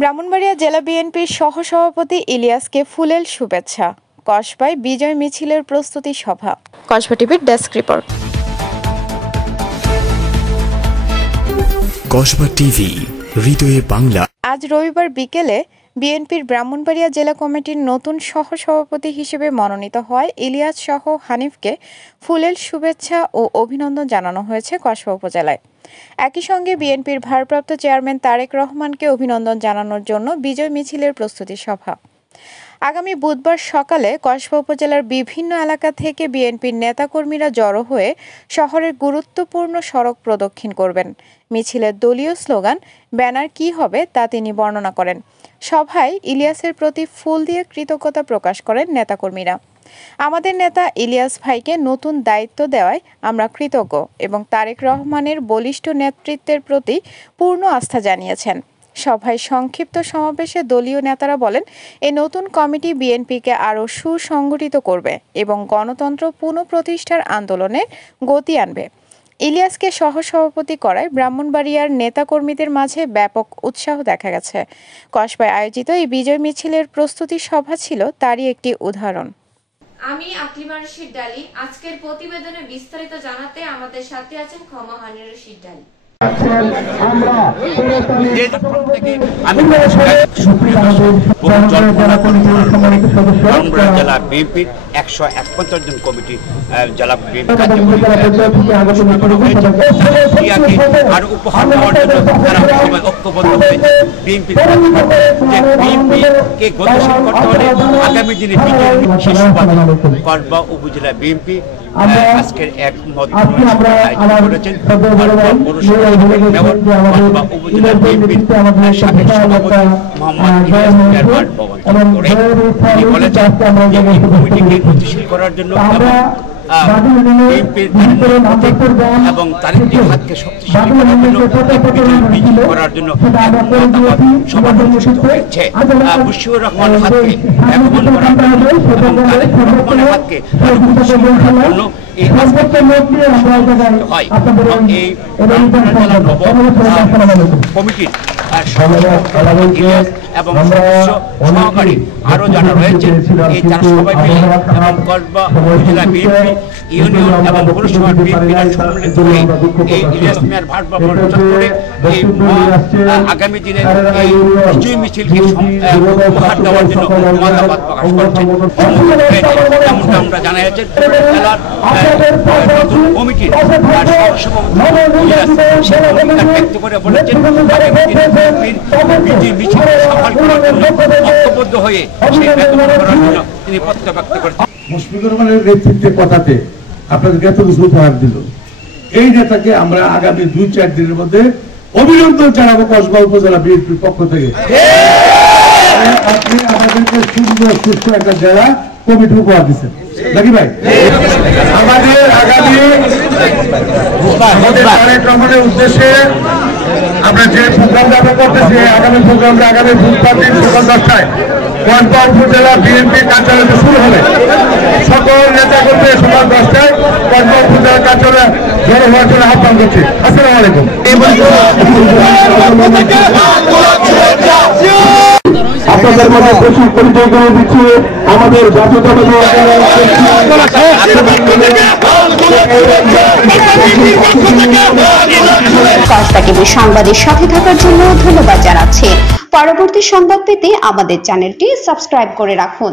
ব্রাহ্মণবাড়িয়া জেলা বিএনপির সহসভাপতি ইলিয়াসকে ফুলেল শুভেচ্ছা। কসবায় বিজয় মিছিলের প্রস্তুতি সভা। কসবা টিভির ডেস্ক রিপোর্ট। কসবা টিভি, হৃদয়ে বাংলা। আজ রবিবার বিকেলে বিএনপির ব্রাহ্মণবাড়িয়া জেলা কমিটির নতুন সহসভাপতি হিসেবে মনোনীত হওয়ায় ইলিয়াস সহ হানিফকে ফুলেল শুভেচ্ছা ও অভিনন্দন জানানো হয়েছে কসবা উপজেলায়। একই সঙ্গে বিএনপির ভারপ্রাপ্ত চেয়ারম্যান তারেক রহমানকে অভিনন্দন জানানোর জন্য বিজয় মিছিলের প্রস্তুতি সভা। আগামী বুধবার সকালে কসবা উপজেলার বিভিন্ন এলাকা থেকে বিএনপির নেতাকর্মীরা জড়ো হয়ে শহরের গুরুত্বপূর্ণ সড়ক প্রদক্ষিণ করবেন। মিছিলের দলীয় স্লোগান ব্যানার কি হবে তা তিনি বর্ণনা করেন। সভায় ইলিয়াসের প্রতি ফুল দিয়ে কৃতজ্ঞতা প্রকাশ করেন নেতাকর্মীরা। আমাদের নেতা ইলিয়াস ভাইকে নতুন দায়িত্ব দেওয়ায় আমরা কৃতজ্ঞ এবং তারেক রহমানের বলিষ্ঠ নেতৃত্বের প্রতি পূর্ণ আস্থা জানিয়েছেন। সভায় সংক্ষিপ্ত সমাবেশে দলীয় নেতারা বলেন, এই নতুন কমিটি বিএনপিকে আরও সুসংগঠিত করবে এবং গণতন্ত্র পুনঃপ্রতিষ্ঠার আন্দোলনে গতি আনবে। ইলিয়াসকে সহসভাপতি করায় ব্রাহ্মণবাড়িয়ার নেতাকর্মীদের মাঝে ব্যাপক উৎসাহ দেখা গেছে। কসবায় আয়োজিত এই বিজয় মিছিলের প্রস্তুতি সভা ছিল তারই একটি উদাহরণ। আমি আকলিমা রশিদ ডালি। আজকের প্রতিবেদনে বিস্তারিত জানাতে আমাদের সাথে আছেন ক্ষমা হানি রশিদ ডালি। জেলা বিএনপির 151 জন কমিটি জেলা আরো উপহার দেওয়ার জন্য তারা ঐক্যবদ্ধ হয়েছে। বিএনপিকে গতিশীল করতে হলে আগামী দিনে কসবা উপজেলা বিএনপি আজকের এক মত করেছেন। উপজেলা বিএনপির সাবেক সভাপতি মোহাম্মদ ইলিয়াস চেয়ারম্যান তিনি বলেছেন যে এই কমিটিকে গতিশীল করার জন্য এবং তারেক জিহাদকে শক্তিশালী করার জন্য বিজয় করার জন্য সবার অনুষ্ঠিত হয়েছে। মুশিউর রহমান হাতকে একমন করার জন্য এবং তারেক রহমানের হাতকে করার জন্য এই হয় এই কমিটির এবং সদস্য সহকারী আরো যারা রয়েছেন এই তারা সবাই মিলে এবং কসবা উপজেলা বিএনপি ইউনিয়ন এবং পৌরসভার বিএনপিরা সম্মিলিত হয়ে এই ইলিয়াস মিয়ার ভারপ্রাপ্ত চত্বরে এই আগামী দিনে এই বিজয় মিছিলকে উপহার দেওয়ার জন্য মতামত প্রকাশ করছেন। এমনটা আমরা জানিয়েছেন জেলার নতুন কমিটির সহসভাপতি ইলিয়াস সেই ভূমিকা ব্যক্ত করে বলেছেন আগামী দিনে বিএনপির বিজয় মিছিল সফল করার জন্য ঐক্যবদ্ধ হয়ে সেই বেতন করার জন্য তিনি প্রত্যয় ব্যক্ত করেছেন। মুশফিকুর রহমানের নেতৃত্বে কথাতে আপনাদেরকে এত কিছু উপহার দিল, এই নেতাকে আমরা আগামী 2-4 দিনের মধ্যে অভিনন্দন জানাবো কসবা উপজেলা বিএনপির পক্ষ থেকে। আপনি আমাদেরকে সুন্দর সুস্থ একটা জেলা কমিটি উপহার দিচ্ছেন নাকি ভাই? আমাদের আগামী তারেক রহমানের উদ্দেশ্যে আমরা যে প্রোগ্রামটা আমরা করতেছি, আগামী প্রোগ্রামটা আগামী বুধবার দিন সকাল 10টায় কসবা উপজেলা বিএনপি কার্যালয়ে শুরু হবে। সকল নেতাকর্মী সকাল 10টায় কসবা উপজেলা কার্যালয়ে জড়ো হওয়ার জন্য আহ্বান করছি। আসসালামু আলাইকুম। আপনাদের মধ্যে প্রচুর পরিচয় করে দিচ্ছি আমাদের জাতীয়তাবাদী কসবা টিভি সংবাদের সাথে থাকার জন্য ধন্যবাদ জানাচ্ছি। পরবর্তী সংবাদ পেতে আমাদের চ্যানেলটি সাবস্ক্রাইব করে রাখুন।